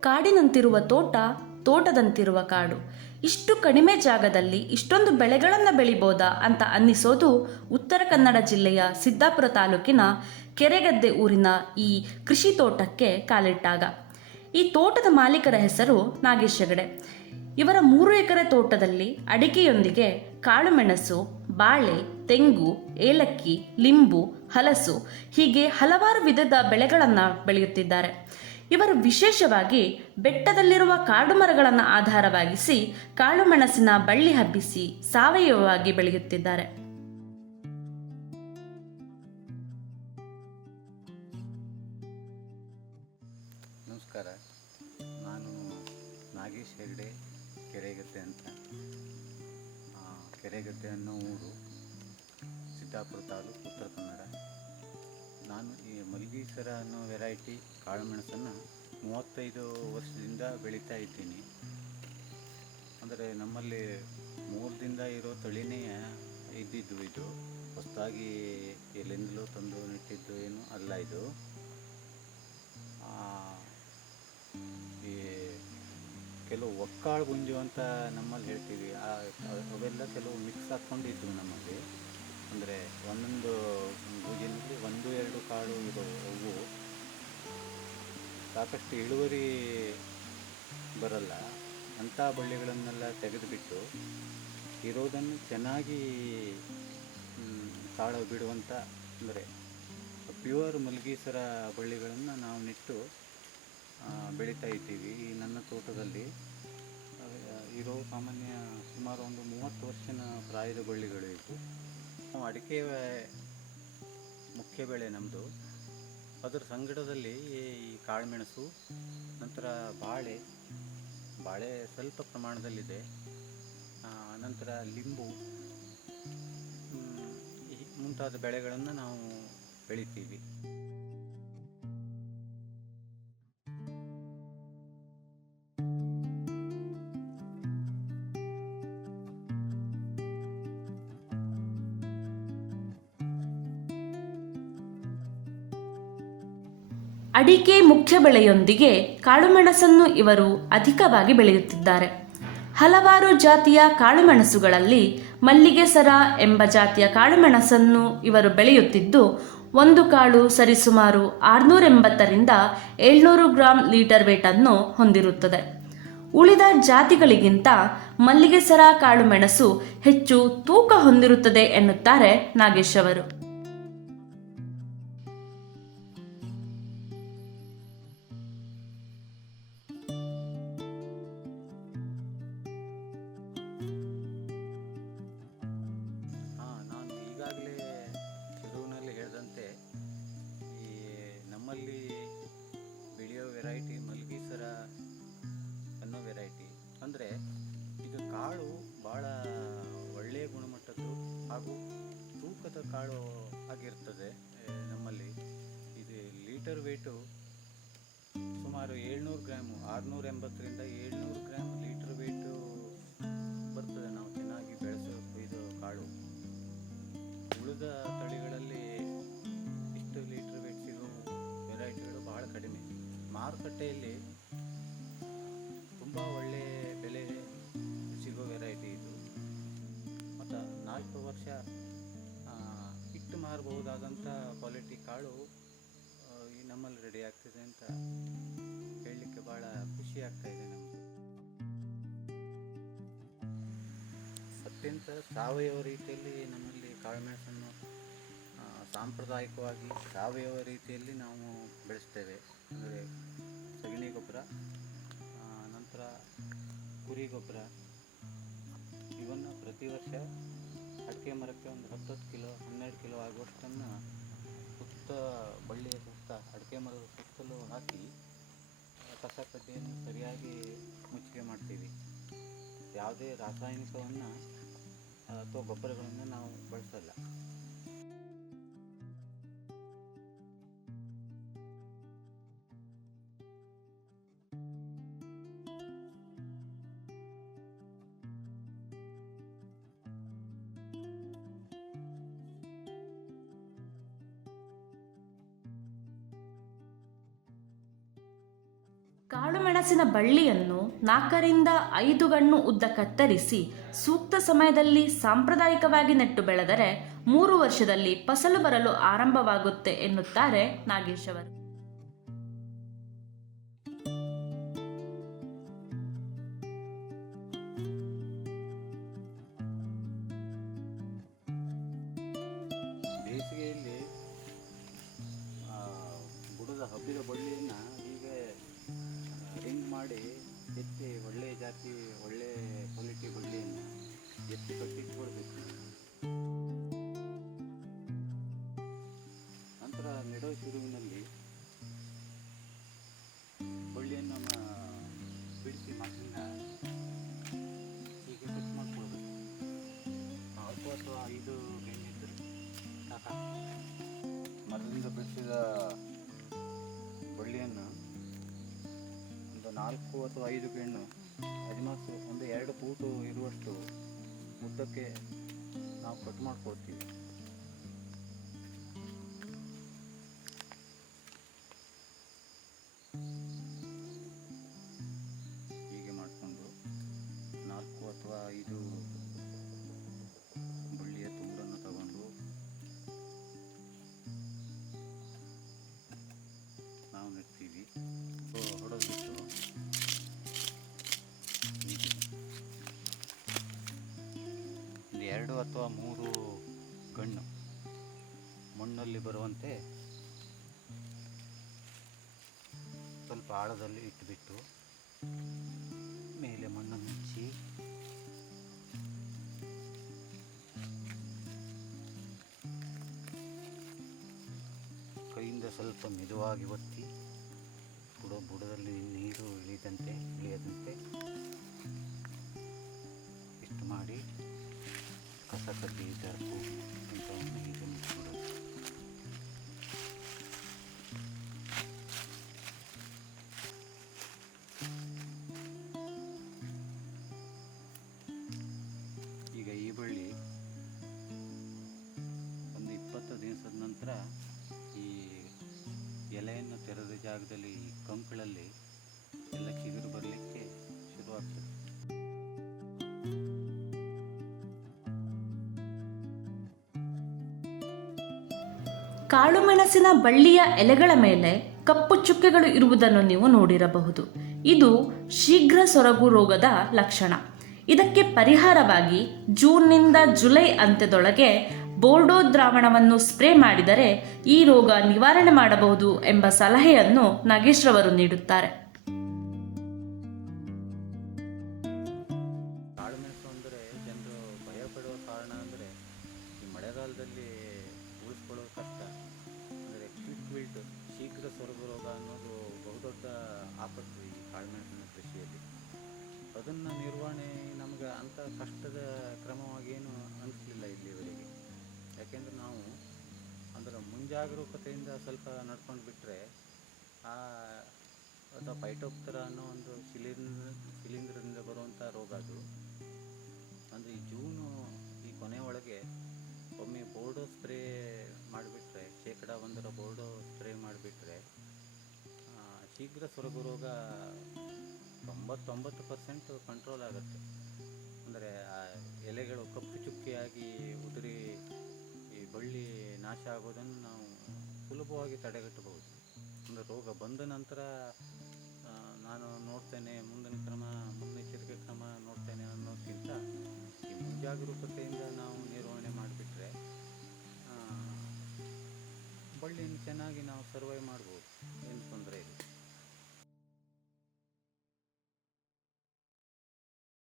ಕಾಡಿನಂತಿರುವ ತೋಟ ತೋಟದಂತಿರುವ ಕಾಡು. ಇಷ್ಟು ಕಡಿಮೆ ಜಾಗದಲ್ಲಿ ಇಷ್ಟೊಂದು ಬೆಳೆಗಳನ್ನು ಬೆಳಿಬೋದಾ ಅಂತ ಅನ್ನಿಸೋದು ಉತ್ತರ ಕನ್ನಡ ಜಿಲ್ಲೆಯ ಸಿದ್ದಾಪುರ ತಾಲೂಕಿನ ಕೆರೆಗದ್ದೆ ಊರಿನ ಈ ಕೃಷಿ ತೋಟಕ್ಕೆ ಕಾಲಿಟ್ಟಾಗ. ಈ ತೋಟದ ಮಾಲೀಕರ ಹೆಸರು ನಾಗೇಶ್ ಹೆಗಡೆ. ಇವರ ಮೂರು ಎಕರೆ ತೋಟದಲ್ಲಿ ಅಡಿಕೆಯೊಂದಿಗೆ ಕಾಳುಮೆಣಸು ಬಾಳೆ, ತೆಂಗು, ಏಲಕ್ಕಿ, ಲಿಂಬು, ಹಲಸು ಹೀಗೆ ಹಲವಾರು ವಿಧದ ಬೆಳೆಗಳನ್ನು ಬೆಳೆಯುತ್ತಿದ್ದಾರೆ. ಇವರು ವಿಶೇಷವಾಗಿ ಬೆಟ್ಟದಲ್ಲಿರುವ ಕಾಡು ಮರಗಳನ್ನು ಆಧಾರವಾಗಿಸಿ ಕಾಳುಮೆಣಸಿನ ಬಳ್ಳಿ ಹಬ್ಬಿಸಿ ಸಾವಯವವಾಗಿ ಬೆಳೆಯುತ್ತಿದ್ದಾರೆ. ನಮಸ್ಕಾರ. ನಾನು ನಾಗೇಶ್ ಹೆಗಡೆ, ಕೆರೆಗದ್ದೆ ಅಂತ. ಕೆರೆಗದ್ದೆ ಅನ್ನೋ ಊರು ಸಿದ್ದಾಪುರ ತಾಲೂಕು ಉತ್ತರ ಕನ್ನಡ. ನಾನು ಈ ಮಲ್ಗೀಸರ ಅನ್ನೋ ವೆರೈಟಿ ಕಾಳುಮೆಣಸನ್ನು ಮೂವತ್ತೈದು ವರ್ಷದಿಂದ ಬೆಳೀತಾ ಇದ್ದೀನಿ. ಅಂದರೆ ನಮ್ಮಲ್ಲಿ ಮೂರದಿಂದ ಇರೋ ತಳಿನೇ ಇದ್ದಿದ್ದು ಇದು. ಹೊಸದಾಗಿ ಎಲ್ಲಿಂದಲೂ ತಂದು ನೆಟ್ಟಿದ್ದು ಏನು ಅಲ್ಲ ಇದು. ಈ ಕೆಲವು ಒಕ್ಕಾಳು ಗುಂಜು ಅಂತ ನಮ್ಮಲ್ಲಿ ಹೇಳ್ತೀವಿ. ಅವೆಲ್ಲ ಕೆಲವು ಮಿಕ್ಸ್ ಹಾಕ್ಕೊಂಡಿದ್ವು ನಮ್ಮಲ್ಲಿ. ಅಂದರೆ ಒಂದೊಂದು ಗುಂಜಿನಲ್ಲಿ ಒಂದು, ಎರಡು ಕಾಳು ಇರೋವು ಸಾಕಷ್ಟು ಇಳುವರಿ ಬರಲ್ಲ, ಅಂಥ ಬಳ್ಳಿಗಳನ್ನೆಲ್ಲ ತೆಗೆದುಬಿಟ್ಟು ಇರೋದನ್ನು ಚೆನ್ನಾಗಿ ತಾಳ ಬಿಡುವಂಥ ಅಂದರೆ ಪ್ಯೂರ್ ಮಲ್ಗೀಸರ ಬಳ್ಳಿಗಳನ್ನು ನಾವು ನೆಟ್ಟು ಬೆಳೀತಾ ಇದ್ದೀವಿ. ಈ ನನ್ನ ತೋಟದಲ್ಲಿ ಇರೋ ಸಾಮಾನ್ಯ ಸುಮಾರು ಒಂದು ಮೂವತ್ತು ವರ್ಷನ ಪ್ರಾಯದ ಬಳ್ಳಿಗಳು ಇವು ನಾವು ಅಡಿಕೆ ಮುಖ್ಯ ಬೆಳೆ ನಮ್ಮದು ಅದರ ಸಂಗಡದಲ್ಲಿ ಈ ಕಾಳುಮೆಣಸು ನಂತರ ಬಾಳೆ. ಬಾಳೆ ಸ್ವಲ್ಪ ಪ್ರಮಾಣದಲ್ಲಿದೆ. ನಂತರ ಲಿಂಬು. ಮುಂತಾದ ಬೆಳೆಗಳನ್ನು ನಾವು ಬೆಳಿತೀವಿ. ಅಡಿಕೆ ಮುಖ್ಯ ಬೆಳೆಯೊಂದಿಗೆ ಕಾಳುಮೆಣಸನ್ನು ಇವರು ಅಧಿಕವಾಗಿ ಬೆಳೆಯುತ್ತಿದ್ದಾರೆ. ಹಲವಾರು ಜಾತಿಯ ಕಾಳುಮೆಣಸುಗಳಲ್ಲಿ ಮಲ್ಲಿಗೆ ಸರ ಎಂಬ ಜಾತಿಯ ಕಾಳುಮೆಣಸನ್ನು ಇವರು ಬೆಳೆಯುತ್ತಿದ್ದು, ಒಂದು ಕಾಳು ಸರಿಸುಮಾರು ಆರುನೂರ ಎಂಬತ್ತರಿಂದ ಏಳ್ನೂರು ಗ್ರಾಂ ಲೀಟರ್ ವೇಟನ್ನು ಹೊಂದಿರುತ್ತದೆ. ಉಳಿದ ಜಾತಿಗಳಿಗಿಂತ ಮಲ್ಲಿಗೆ ಸರ ಕಾಳುಮೆಣಸು ಹೆಚ್ಚು ತೂಕ ಹೊಂದಿರುತ್ತದೆ ಎನ್ನುತ್ತಾರೆ ನಾಗೇಶ್ ಅವರು. ವೇಟು ಸುಮಾರು ಏಳ್ನೂರು ಗ್ರಾಮು, ಆರುನೂರ ಎಂಬತ್ತರಿಂದ ಏಳ್ನೂರು ಗ್ರಾಮ್ ಲೀಟ್ರ್ ವೇಟು ಬರ್ತದೆ ನಾವು ಚೆನ್ನಾಗಿ ಬೆಳೆಸೋ ಇದು ಕಾಳು. ಉಳಿದ ತಳಿಗಳಲ್ಲಿ ಇಷ್ಟು ಲೀಟ್ರ್ ವೇಟ್ ಸಿಗೋ ವೆರೈಟಿಗಳು ಬಹಳ ಕಡಿಮೆ. ಮಾರುಕಟ್ಟೆಯಲ್ಲಿ ತುಂಬ ಒಳ್ಳೆ ಬೆಲೆ ಸಿಗೋ ವೆರೈಟಿ ಇದು. ಮತ್ತು ನಾಲ್ಕು ವರ್ಷ ಹಿಟ್ಟು ಮಾರಬಹುದಾದಂಥ ಕ್ವಾಲಿಟಿ ಕಾಳು ಆ, ರೆಡಿ ಆಗ್ತಿದೆ ಅಂತ ಹೇಳಲಿಕ್ಕೆ ಭಾಳ ಖುಷಿ ಆಗ್ತಾ ಇದೆ ನಮಗೆ. ಅತ್ಯಂತ ಸಾವಯವ ರೀತಿಯಲ್ಲಿ ನಮ್ಮಲ್ಲಿ ಕಾಳುಮೆಣಸನ್ನು ಸಾಂಪ್ರದಾಯಿಕವಾಗಿ ಸಾವಯವ ರೀತಿಯಲ್ಲಿ ನಾವು ಬೆಳೆಸ್ತೇವೆ. ಅಂದರೆ ಸಗಣಿ ಗೊಬ್ಬರ ನಂತರ ಕುರಿ ಗೊಬ್ಬರ. ಇವನ್ನು ಪ್ರತಿ ವರ್ಷ ಅಡಿಕೆ ಮರಕ್ಕೆ ಒಂದು ಹತ್ತತ್ತು ಕಿಲೋ ಹನ್ನೆರಡು ಕಿಲೋ ಆಗುವಷ್ಟನ್ನು ಸುತ್ತ ಬಳ್ಳಿಯ ಸುತ್ತ ಅಡಿಕೆ ಮರದ ಸುತ್ತಲೂ ಹಾಕಿ ಕಸ ಕಡ್ಡಿಯನ್ನು ಸರಿಯಾಗಿ ಮುಚ್ಚಿಗೆ ಮಾಡ್ತೀವಿ. ಯಾವುದೇ ರಾಸಾಯನಿಕವನ್ನು ಅಥವಾ ಗೊಬ್ಬರಗಳನ್ನು ನಾವು ಕಾಳುಮೆಣಸ ಮೆಣಸಿನ ಬಳ್ಳಿಯನ್ನು ನಾಲ್ಕರಿಂದ ಐದು ಗಣ್ಣು ಉದ್ದ ಕತ್ತರಿಸಿ ಸೂಕ್ತ ಸಮಯದಲ್ಲಿ ಸಾಂಪ್ರದಾಯಿಕವಾಗಿ ನೆಟ್ಟು ಬೆಳೆದರೆ ಮೂರು ವರ್ಷದಲ್ಲಿ ಫಸಲು ಬರಲು ಆರಂಭವಾಗುತ್ತೆ ಎನ್ನುತ್ತಾರೆ ನಾಗೇಶ್ ಅವರು. ಮಾಡಿ ಎತ್ತಿ ಒಳ್ಳೆಯ ಜಾತಿ ಒಳ್ಳೆಯ ಕ್ವಾಲಿಟಿ ಬಳ್ಳಿಯನ್ನು ಎತ್ತಿ ಕಟ್ಟಿಟ್ಕೊಳ್ಬೇಕು ನಾಲ್ಕು ಅಥವಾ ಐದು ಗೆಣ್ಣು ಅಜ್ಮಾಸು ಒಂದು ಎರಡು ಫೂಟು ಇರುವಷ್ಟು ಉದ್ದಕ್ಕೆ ನಾವು ಕಟ್ ಮಾಡ್ಕೊಳ್ತೀವಿ. ಅಥವಾ ಮೂರು ಗಣ್ಣು ಮಣ್ಣಲ್ಲಿ ಬರುವಂತೆ ಸ್ವಲ್ಪ ಆಳದಲ್ಲಿ ಇಟ್ಟುಬಿಟ್ಟು ಮೇಲೆ ಮಣ್ಣನ್ನು ಮುಚ್ಚಿ ಕೈಯಿಂದ ಸ್ವಲ್ಪ ಮೆದುವಾಗಿ ಒತ್ತಿ ಬುಡ ಬುಡದಲ್ಲಿ ನೀರು ಇಳಿದಂತೆ ಇಳಿಯದಂತೆ ಇಷ್ಟು ಮಾಡಿ ಕಸ ಕಡ್ಡಿ ಜರ್ಪು ಇಂಥವನ್ನು ಈಗ ಈ ಬಳ್ಳಿ ಒಂದು ಇಪ್ಪತ್ತು ದಿವಸದ ನಂತರ ಈ ಎಲೆಯನ್ನು ತೆರೆದ ಜಾಗದಲ್ಲಿ ಕಂಕಳಲ್ಲಿ ಕಾಳು ಮೆಣಸಿನ ಬಳ್ಳಿಯ ಎಲೆಗಳ ಮೇಲೆ ಕಪ್ಪು ಚುಕ್ಕೆಗಳು ಇರುವುದನ್ನು ನೀವು ನೋಡಿರಬಹುದು. ಇದು ಶೀಘ್ರ ಸೊರಗು ರೋಗದ ಲಕ್ಷಣ. ಇದಕ್ಕೆ ಪರಿಹಾರವಾಗಿ ಜೂನ್ನಿಂದ ಜುಲೈ ಅಂತ್ಯದೊಳಗೆ ಬೋರ್ಡೋ ದ್ರಾವಣವನ್ನು ಸ್ಪ್ರೇ ಮಾಡಿದರೆ ಈ ರೋಗ ನಿವಾರಣೆ ಮಾಡಬಹುದು ಎಂಬ ಸಲಹೆಯನ್ನು ನಾಗೇಶ್ರವರು ನೀಡುತ್ತಾರೆ. ಅದನ್ನು ನಿರ್ವಹಣೆ ನಮ್ಗೆ ಅಂಥ ಕಷ್ಟದ ಕ್ರಮವಾಗಿ ಏನು ಅನಿಸಲಿಲ್ಲ ಇಲ್ಲಿವರೆಗೆ. ಯಾಕೆಂದ್ರೆ ನಾವು ಅಂದ್ರೆ ಮುಂಜಾಗರೂಕತೆಯಿಂದ ಸ್ವಲ್ಪ ನಡ್ಕೊಂಡು ಬಿಟ್ಟರೆ ಆ ಅಥವಾ ಪೈಟೋಪ್ತರ ಅನ್ನೋ ಒಂದು ಶಿಲೀಂಧ್ರ ಶಿಲೀಂಧ್ರದಿಂದ ಬರುವಂಥ ರೋಗ ಅದು. ಅಂದರೆ ಈ ಜೂನು ಈ ಕೊನೆ ಒಳಗೆ ಒಮ್ಮೆ ಬೋರ್ಡೋ ಸ್ಪ್ರೇ ಮಾಡಿಬಿಟ್ರೆ, ಶೇಕಡ ಒಂದರ ಬೋರ್ಡೋ ಸ್ಪ್ರೇ ಮಾಡಿಬಿಟ್ರೆ ಶೀಘ್ರ ಸೊರಗು ರೋಗ ತೊಂಬತ್ತೊಂಬತ್ತು ಪರ್ಸೆಂಟ್ ಕಂಟ್ರೋಲ್ ಆಗುತ್ತೆ. ಅಂದರೆ, ಆ, ಎಲೆಗಳು ಕಪ್ಪು ಚುಕ್ಕಿಯಾಗಿ ಉದುರಿ ಈ ಬಳ್ಳಿ ನಾಶ ಆಗೋದನ್ನು ನಾವು ಸುಲಭವಾಗಿ ತಡೆಗಟ್ಟಬಹುದು. ಅಂದರೆ, ರೋಗ ಬಂದ ನಂತರ ನಾನು ನೋಡ್ತೇನೆ, ಮುಂದಿನ ಕ್ರಮ, ಮುನ್ನೆಚ್ಚರಿಕೆ ಕ್ರಮ ನೋಡ್ತೇನೆ ಅನ್ನೋದಕ್ಕಿಂತ ಈ ಮುಂಜಾಗರೂಕತೆಯಿಂದ ನಾವು ನಿರ್ವಹಣೆ ಮಾಡಿಬಿಟ್ರೆ ಬಳ್ಳಿಯನ್ನು ಚೆನ್ನಾಗಿ ನಾವು ಸರ್ವೈವ್ ಮಾಡ್ಬೋದು.